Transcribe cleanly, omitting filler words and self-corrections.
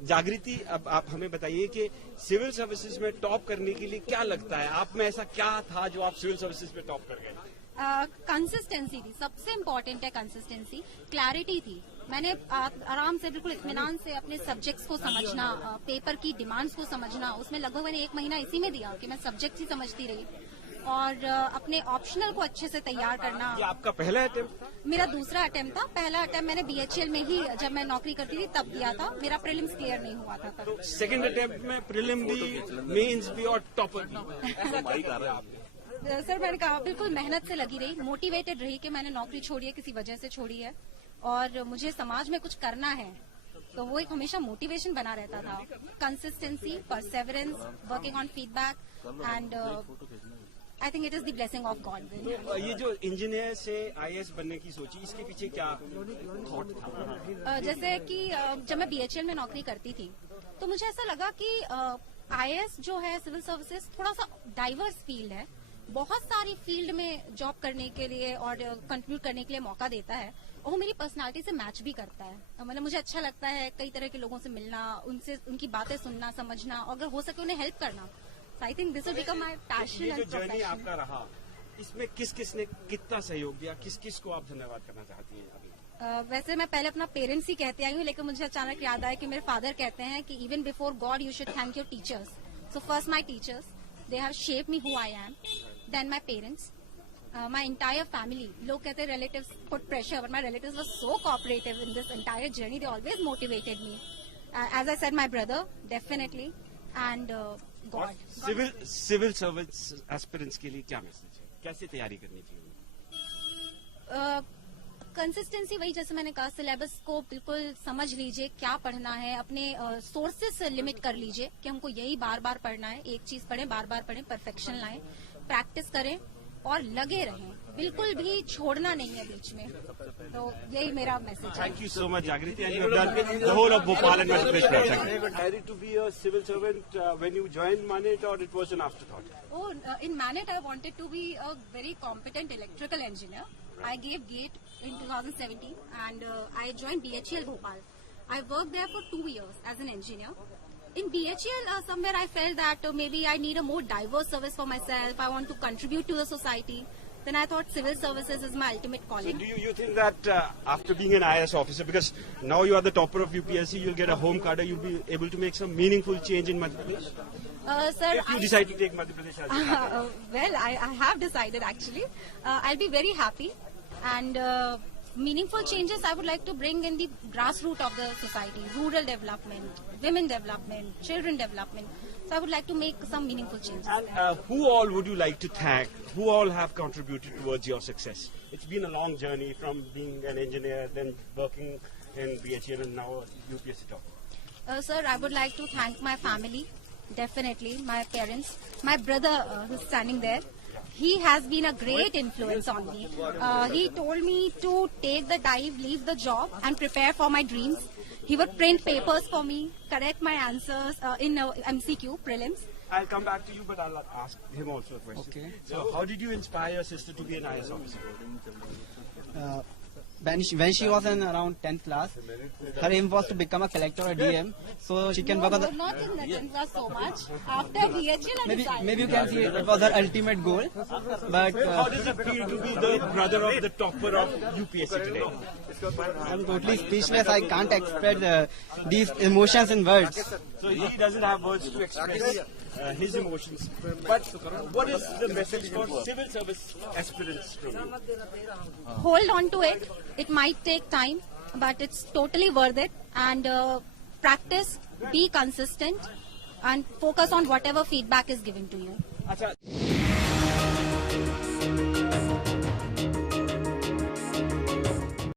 जागृति, अब आप हमें बताइए कि सिविल सर्विसेज में टॉप करने के लिए क्या लगता है, आप में ऐसा क्या था जो आप सिविल सर्विसेज में टॉप कर गए? कंसिस्टेंसी थी, सबसे इम्पोर्टेंट है कंसिस्टेंसी। क्लैरिटी थी, मैंने आराम से बिल्कुल इत्मीनान से अपने सब्जेक्ट्स को समझना, पेपर की डिमांड्स को समझना, उसमें लगभग मैंने 1 महीना इसी में दिया कि मैं सब्जेक्ट ही समझती रही, और अपने ऑप्शनल को अच्छे से तैयार करना। ये आपका पहला अटेम्प्ट था? मेरा दूसरा अटेम्प्ट था। पहला अटेम्प्ट मैंने बीएचईएल में ही जब मैं नौकरी करती थी तब दिया था, मेरा प्रीलिम्स क्लियर नहीं हुआ था तब। तो सेकंड अटेम्प्ट में प्रीलिम भी, मेंस भी और टॉपर भी, ऐसा क्या किया आपने? सर मैंने कहा बिल्कुल मेहनत से लगी रही, मोटिवेटेड रही कि मैंने नौकरी छोड़ी है, किसी वजह से छोड़ी है और मुझे समाज में कुछ करना है, तो वो एक हमेशा मोटिवेशन बना रहता था। Consistency, Perseverance, working on feedback and I think it is the blessing of God. ये जो इंजीनियर से आईएएस बनने की सोची, इसके पीछे क्या थॉट था? जैसे कि जब मैं बीएचईएल में नौकरी करती थी तो मुझे ऐसा लगा कि आईएएस जो है सिविल सर्विसेज थोड़ा सा डाइवर्स फील्ड है, बहुत सारी फील्ड में जॉब करने के लिए और कंट्रीब्यूट करने के लिए मौका देता है, और वो मेरी पर्सनालिटी से मैच भी करता है। मतलब मुझे अच्छा लगता है कई तरह के लोगों से मिलना, उनसे उनकी बातें सुनना, समझना, और अगर हो सके उन्हें हेल्प करना। So I think this will become my passion and जो जर्नी profession. आपका रहा, इसमें किस किस ने कितना सहयोग दिया, किस किस को आप धन्यवाद करना चाहती हैं अभी? वैसे मैं पहले अपना पेरेंट्स ही कहती आई हूँ, लेकिन मुझे अचानक याद आया कि मेरे फादर कहते हैं कि even before God you should thank your teachers. So first my teachers, they have shaped me who I am, then my parents, my entire family. लोग कहते हैं relatives put pressure, but my relatives were so cooperative in this entire journey, they always motivated me. As I said, my brother definitely, and God. Civil service aspirants के लिए क्या message है, कैसे तैयारी करनी चाहिए? कंसिस्टेंसी, वही जैसे मैंने कहा, सिलेबस को बिल्कुल समझ लीजिए क्या पढ़ना है, अपने सोर्सेस से लिमिट कर लीजिए कि हमको यही बार बार पढ़ना है, एक चीज पढ़ें, बार बार पढ़ें, परफेक्शन लाएं, प्रैक्टिस करें और लगे रहें, बिल्कुल भी छोड़ना नहीं है बीच में। तो यही मेरा मैसेज है। Thank you so much, Jagriti, and you have done the whole of Bhopal and Madhya Pradesh. Have you ever decided to be a civil servant when you joined Manet, or it was an afterthought? Oh, in Manet, I wanted to be a very competent electrical engineer. I gave GATE in 2017 and I joined BHEL Bhopal. I worked there for 2 years as an engineer. In BHEL, somewhere I felt that maybe I need a more diverse service for myself. I want to contribute to the society. Then I thought civil services is my ultimate So calling. do you think that after being an IAS officer, because now you are the topper of UPSC, you'll get a home cadre, you'll be able to make some meaningful change in Madhya Pradesh? Sir, If you decide to take Madhya Pradesh as your capital. well, I have decided actually. I'll be very happy, and meaningful changes I would like to bring in the grassroots of the society, rural development, women development, children development. So I would like to make some meaningful changes. And who all would you like to thank? Who all have contributed towards your success? It's been a long journey from being an engineer, then working in BHEL, and now UPSC topper. Sir, I would like to thank my family, definitely, my parents, my brother who's standing there. He has been a great influence on me. He told me to take the dive, leave the job and prepare for my dreams. He would print papers for me, correct my answers in MCQ, prelims. I'll come back to you, but I'll ask him also a question. Okay. So how did you inspire your sister to be an IAS officer? When she was in around 10th class, her aim was to become a collector or DM, so she can work on the... Not in the 10th class so much. After BHL, I decided. Maybe you can see it was her ultimate goal, but How does it feel to be the brother of the topper of UPSC today? I'm totally speechless. I can't express these emotions in words. So he doesn't have words to express his emotions. But what is the message for civil service aspirants from you? Hold on to it. It might take time, but it's totally worth it. And practice, be consistent, and focus on whatever feedback is given to you. अच्छा